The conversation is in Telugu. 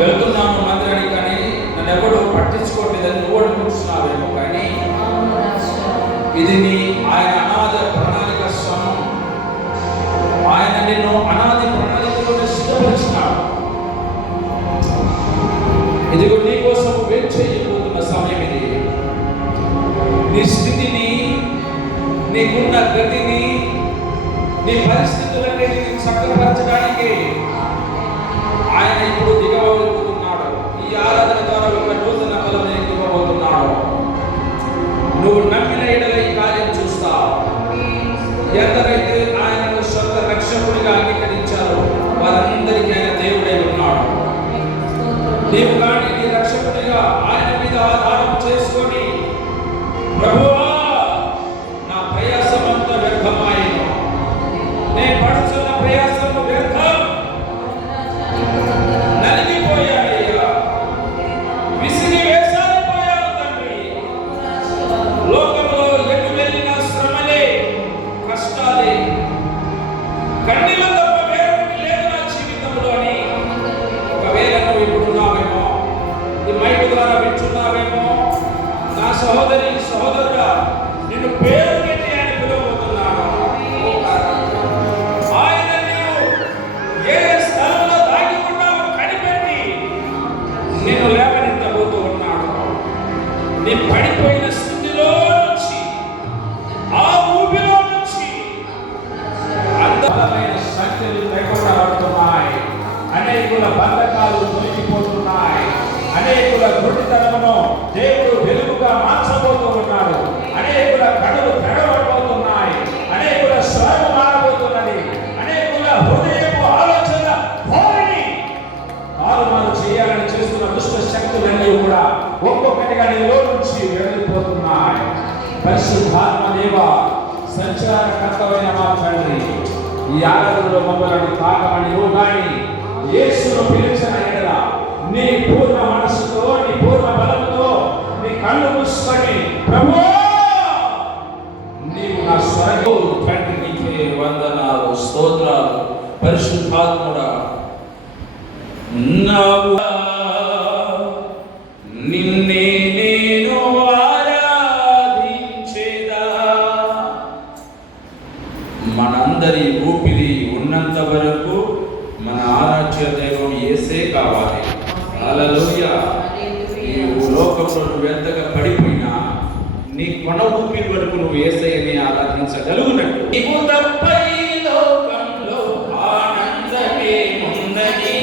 వెళ్తున్నాను మందిరానికి కానీ నన్ను ఎవడు పట్టించుకోవట్లేదని నువ్వు అనుకుంటున్నావేమో, కానీ ఇది నీ ఆయన అనాథ ప్రణాళిక శ్రమం. ఆయన నిన్ను అనాది ప్రణాళికలోనే సిద్ధపరిచినాడు. ఇదిగో నీ కోసం వెయిట్ చేయబోతున్న సమయం ఇది. నీ స్థితిని, నీకున్న గతిని, నీ పరిస్థితులన్నిటిని చక్కపరచడానికి ఆయన ఇప్పుడు దిగబోతున్నాడు. ఈ ఆరాధన ద్వారా ఒక నూతన బలం నీకు ఇవ్వబోతున్నాడు. నువ్వు నమ్మిన ఎడల ఈ కార్యం చూస్తావు. ఎందరైతే ఆయనను సొంత రక్షకుడిగా అంగీకరించారో వారందరికీ ఆయన దేవుడై ఉన్నాడు. నీవు కానీ నీ రక్షకుడిగా ఆయన మీద ఆధారం చేసుకొని, ప్రభువా నా ప్రయాసమంతా వ్యర్థమాయను, నేను పడుతున్న ప్రయాసము వ్యర్థం, నలిగిపోయానయ్యా, విసిగి వేసారిపోయాను తండ్రి. లోకంలో ఎటు వెళ్ళిన శ్రమలే, కష్టాలే, కన్నీళ్ళ తప్ప వేరొకటి లేదు నా జీవితంలో అని ఒకవేళ నువ్వు ఇప్పుడున్నావేమో, ఈ మైకు ద్వారా వింటున్నావేమో, నా సహోదరి సహోదరుడా, నిన్ను పేరు పెట్టి ఆయన పిలువబోతున్నాను. ఆయన నీవు ఏ స్థలంలో దాగి ఉన్నావో కనిపెట్టి నిన్ను లేవనెత్తబోతూ ఉన్నాడు. నీ పడిపోయిన స్థితిలో నుంచి, ఆ ఊపిలో నుంచి అందమైన శక్తులు లేకుండాడుతున్నాయి. అనేకుల బంధకాలు తొలగిపోతున్నాయి. అనేకుల గుడ్డితనమును దేవుడు వెలుగుగా మార్చబోతూ ఉన్నాడు. అనేకుల కడులు తెరవబోతున్నాయి. అనేకుల స్వరం మారబోతున్నది. అనేకుల హృదయపు ఆలోచన ధోరణి తారుమారు చేయాలని చేస్తున్న దుష్ట శక్తులన్నీ కూడా ఒక్కొక్కటిగా నీలో నుంచి వెళ్ళిపోతున్నాయి. పరిశుద్ధాత్మ దేవ, సంచారకర్తమైన మా తండ్రి, ఈ ఆరాధనలో మమ్మల్ని తాకమని నువ్వు కానీ యేసును పిలిచిన ఎడల నీ పూర్ణ మనసుతో, నీ పూర్ణ బలంతో, నీ కళ్ళు మూసుకొని, ప్రభువా నీవు నా స్వరము తండ్రి, నీకే వందనాలు, స్తోత్రాలు. పరిశుద్ధాత్ముడా, నిన్నే నేను ఆరాధించేదా. మనందరి ఊపిరి ఉన్నంత వరకు మన ఆరాధ్య దైవం యేసే కావాలి. హల్లెలూయా. ఈ లోకంలో నువ్వు ఎంతగా పడిపోయినా నీ కొన ఊపిరి వరకు నువ్వు యేసయ్యని ఆరాధించగలుగునట్టు నీకు తప్ప ఈ లోకంలో ఆనందమే ఉందని